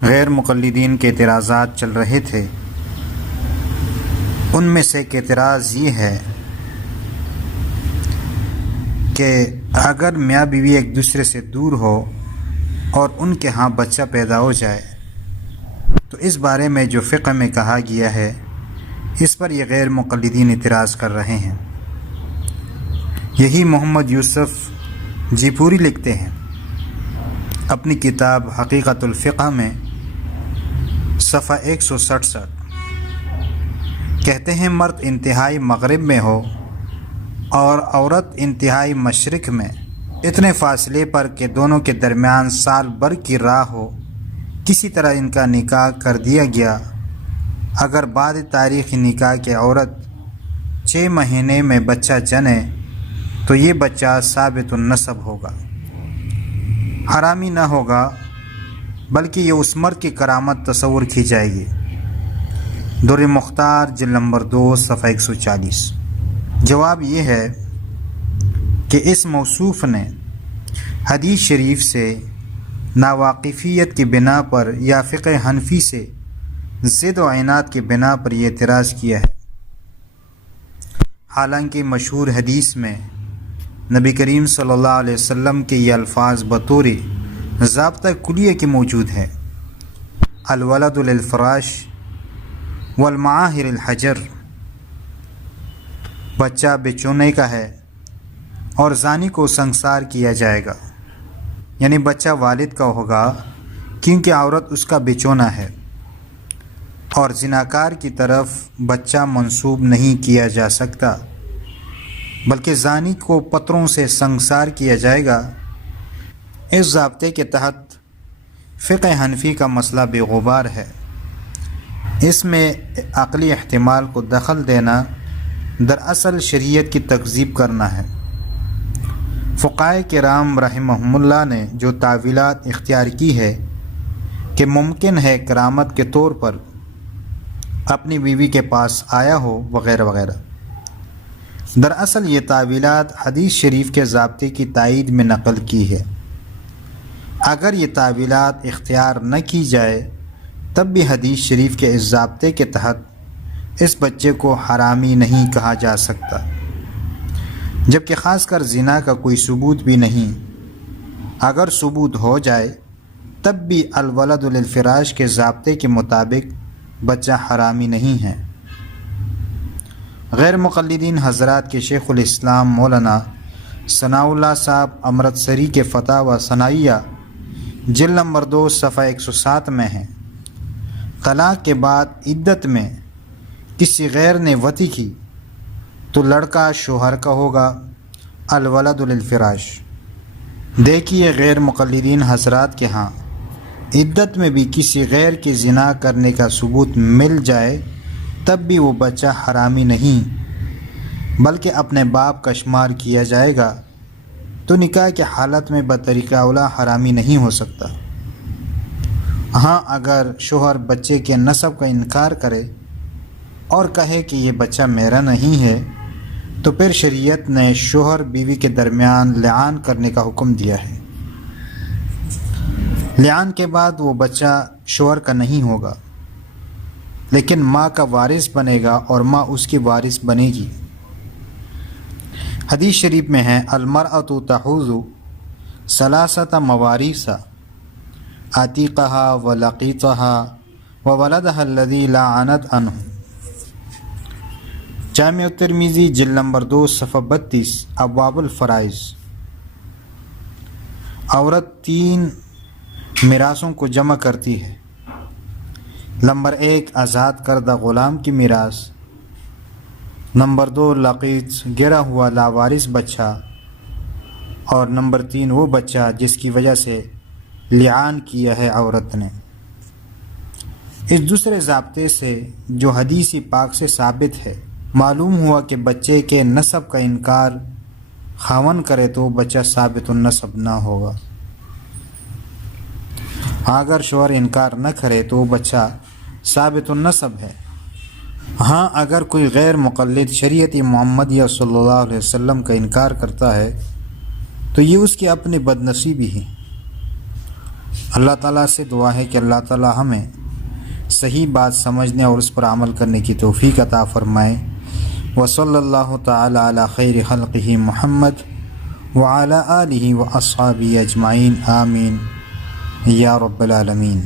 غیر مقلدین کے اعتراضات چل رہے تھے۔ ان میں سے ایک اعتراض یہ ہے کہ اگر میاں بیوی ایک دوسرے سے دور ہو اور ان کے ہاں بچہ پیدا ہو جائے تو اس بارے میں جو فقہ میں کہا گیا ہے اس پر یہ غیر مقلدین اعتراض کر رہے ہیں۔ یہی محمد یوسف جی پوری لکھتے ہیں اپنی کتاب حقیقت الفقہ میں صفحہ 167، کہتے ہیں مرد انتہائی مغرب میں ہو اور عورت انتہائی مشرق میں، اتنے فاصلے پر کہ دونوں کے درمیان سال بھر کی راہ ہو، کسی طرح ان کا نکاح کر دیا گیا، اگر بعد تاریخ نکاح کے عورت 6 مہینے میں بچہ جنے تو یہ بچہ ثابت النسب ہوگا، حرامی نہ ہوگا، بلکہ یہ اس مرد کی کرامت تصور کی جائے گی۔ در مختار جلد نمبر 2 صفحہ 140۔ جواب یہ ہے کہ اس موصوف نے حدیث شریف سے ناواقفیت کی بنا پر یا فقہ حنفی سے ضد و عناد کی بنا پر یہ اعتراض کیا ہے، حالانکہ مشہور حدیث میں نبی کریم صلی اللہ علیہ وسلم کے یہ الفاظ بطور ضابطہ کلیہ کے موجود ہے: الولد للفراش والمعاہر الحجر، بچہ بچونے کا ہے اور زانی کو سنسار کیا جائے گا، یعنی بچہ والد کا ہوگا کیونکہ عورت اس کا بچونا ہے، اور زناکار کی طرف بچہ منسوب نہیں کیا جا سکتا بلکہ زانی کو پتھروں سے سنسار کیا جائے گا۔ اس ضابطے کے تحت فقہ حنفی کا مسئلہ بے غبار ہے۔ اس میں عقلی احتمال کو دخل دینا دراصل شریعت کی تکذیب کرنا ہے۔ فقہائے کرام رحمہم اللہ نے جو تعویلات اختیار کی ہے کہ ممکن ہے کرامت کے طور پر اپنی بیوی کے پاس آیا ہو وغیرہ وغیرہ، دراصل یہ تعویلات حدیث شریف کے ضابطے کی تائید میں نقل کی ہے۔ اگر یہ تعویلات اختیار نہ کی جائے تب بھی حدیث شریف کے اس ضابطے کے تحت اس بچے کو حرامی نہیں کہا جا سکتا، جبکہ خاص کر زنا کا کوئی ثبوت بھی نہیں۔ اگر ثبوت ہو جائے تب بھی الولد للفراش کے ضابطے کے مطابق بچہ حرامی نہیں ہے۔ غیر مقلدین حضرات کے شیخ الاسلام مولانا ثناء اللہ صاحب امرتسری کے فتاوی ثنائیہ جلد نمبر 2 صفحہ 107 میں ہیں: طلاق کے بعد عدت میں کسی غیر نے وطی کی تو لڑکا شوہر کا ہوگا، الولد للفراش۔ دیکھیے غیر مقلدین حضرات کے ہاں عدت میں بھی کسی غیر کی زنا کرنے کا ثبوت مل جائے تب بھی وہ بچہ حرامی نہیں بلکہ اپنے باپ کا شمار کیا جائے گا، تو نکاح کی حالت میں بطریقہ اولا حرامی نہیں ہو سکتا۔ ہاں اگر شوہر بچے کے نسب کا انکار کرے اور کہے کہ یہ بچہ میرا نہیں ہے تو پھر شریعت نے شوہر بیوی کے درمیان لعان کرنے کا حکم دیا ہے۔ لعان کے بعد وہ بچہ شوہر کا نہیں ہوگا لیکن ماں کا وارث بنے گا اور ماں اس کی وارث بنے گی۔ حدیث شریف میں ہے: المرأۃ تحوز ثلاثۃ مواریث عتیقها ولقیطها وولدها الذی لعنت عنہ۔ جامع الترمذی جلد نمبر 2 صفحہ 32، ابواب الفرائض۔ عورت 3 میراثوں کو جمع کرتی ہے: نمبر 1 آزاد کردہ غلام کی میراث، نمبر 2 لقیط گرا ہوا لاوارث بچہ، اور نمبر 3 وہ بچہ جس کی وجہ سے لعان کیا ہے عورت نے۔ اس دوسرے ضابطے سے جو حدیث پاک سے ثابت ہے معلوم ہوا کہ بچے کے نسب کا انکار خاوند کرے تو بچہ ثابت النسب نہ ہوگا۔ اگر شوہر انکار نہ کرے تو بچہ ثابت النسب ہے۔ ہاں اگر کوئی غیر مقلد شریعت محمدیہ صلی اللہ علیہ وسلم کا انکار کرتا ہے تو یہ اس کی اپنی بدنصیبی ہے۔ اللہ تعالیٰ سے دعا ہے کہ اللہ تعالیٰ ہمیں صحیح بات سمجھنے اور اس پر عمل کرنے کی توفیق عطا فرمائے۔ وصلی اللہ تعالی علی خیر خلقہ محمد وعلی آلہ واصحابہ اجمعین، آمین یا رب العالمین۔